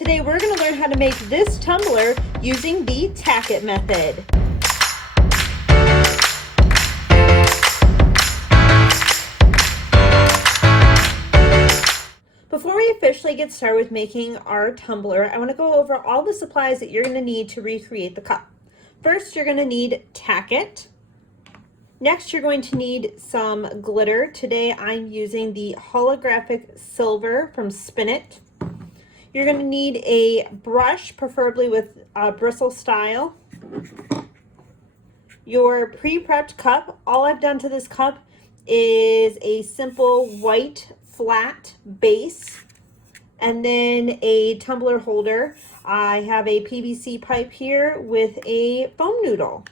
Today we're going to learn how to make this tumbler using the Tack-It method. Before we officially get started with making our tumbler, I want to go over all the supplies that you're going to need to recreate the cup. First, you're going to need Tack-It. Next, you're going to need some glitter. Today I'm using the Holographic Silver from Spin It. You're going to need a brush, preferably with bristle style. Your pre-prepped cup. All I've done to this cup is a simple white flat base and then a tumbler holder. I have a PVC pipe here with a foam noodle.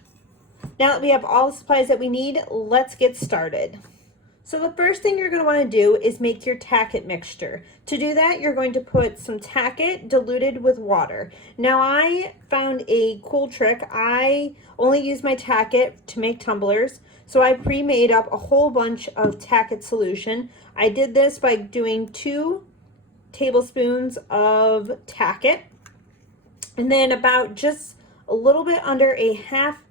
Now that we have all the supplies that we need, let's get started. So the first thing you're going to want to do is make your Tack-It mixture. To do that, you're going to put some Tack-It diluted with water. Now I found a cool trick. I only use my Tack-It to make tumblers, so I pre-made up a whole bunch of Tack-It solution. I did this by doing 2 tablespoons of Tack-It, and then about just a little bit under a half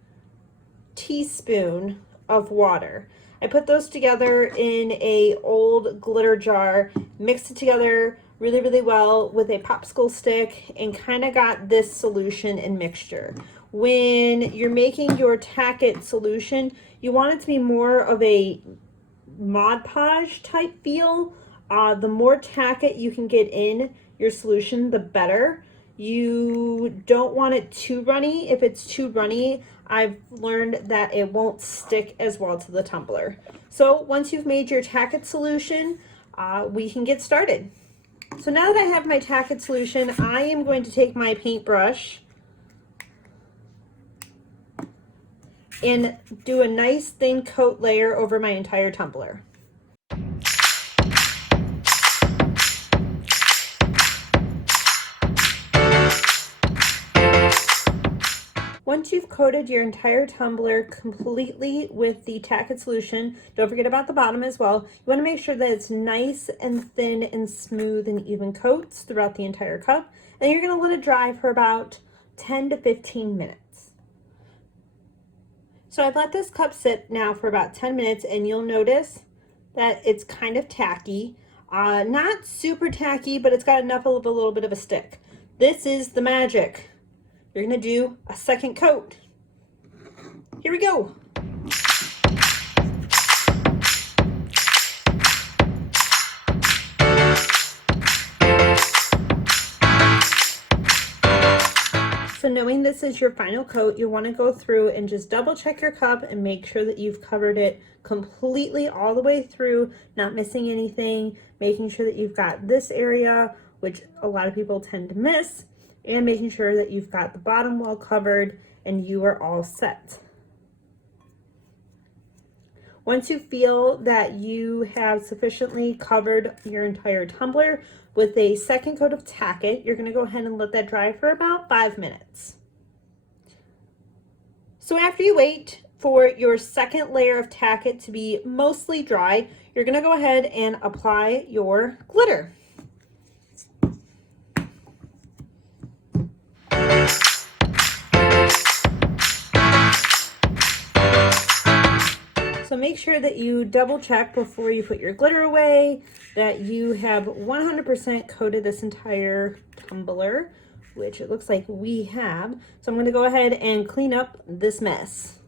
teaspoon of water. I put those together in a old glitter jar, mixed it together really well with a popsicle stick, and kind of got this solution and mixture. When you're making your Tack-It solution, you want it to be more of a Mod Podge type feel. The more Tack-It you can get in your solution, the better. You don't want it too runny. If it's too runny, I've learned that it won't stick as well to the tumbler. So once you've made your Tack-It solution, we can get started. So now that I have my Tack-It solution, I am going to take my paintbrush and do a nice thin coat layer over my entire tumbler. Once you've coated your entire tumbler completely with the Tack-It solution, don't forget about the bottom as well. You want to make sure that it's nice and thin and smooth and even coats throughout the entire cup. And you're going to let it dry for about 10 to 15 minutes. So I've let this cup sit now for about 10 minutes, and you'll notice that it's kind of tacky. Not super tacky, but it's got enough of a little bit of a stick. This is the magic. You're going to do a second coat. Here we go. So knowing this is your final coat, you want to go through and just double check your cup and make sure that you've covered it completely all the way through, not missing anything, making sure that you've got this area, which a lot of people tend to miss, and making sure that you've got the bottom well covered and you are all set. Once you feel that you have sufficiently covered your entire tumbler with a second coat of Tack-It, you're going to go ahead and let that dry for about 5 minutes. So after you wait for your second layer of Tack-It to be mostly dry, you're going to go ahead and apply your glitter. So make sure that you double check before you put your glitter away that you have 100% coated this entire tumbler, which it looks like we have. So I'm going to go ahead and clean up this mess.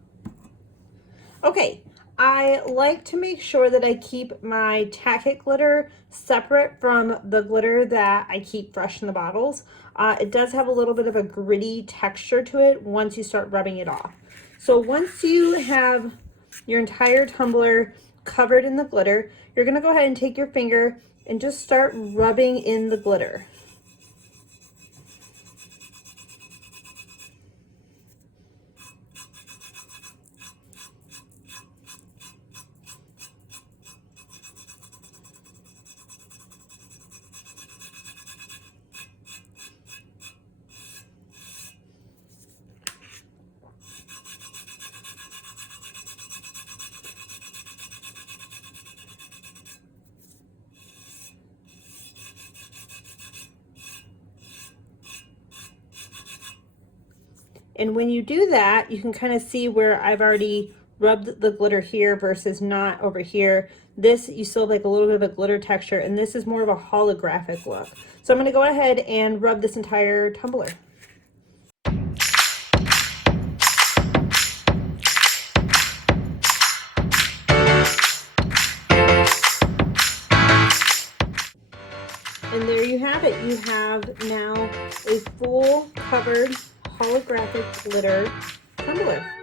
Okay, I like to make sure that I keep my Tack-It glitter separate from the glitter that I keep fresh in the bottles. It does have a little bit of a gritty texture to it once you start rubbing it off. So once you have your entire tumbler covered in the glitter, you're going to go ahead and take your finger and just start rubbing in the glitter. And when you do that, you can kind of see where I've already rubbed the glitter here versus not over here. This, you still have like a little bit of a glitter texture, and this is more of a holographic look. So I'm going to go ahead and rub this entire tumbler. And there you have it. You have now a full covered holographic glitter tumbler.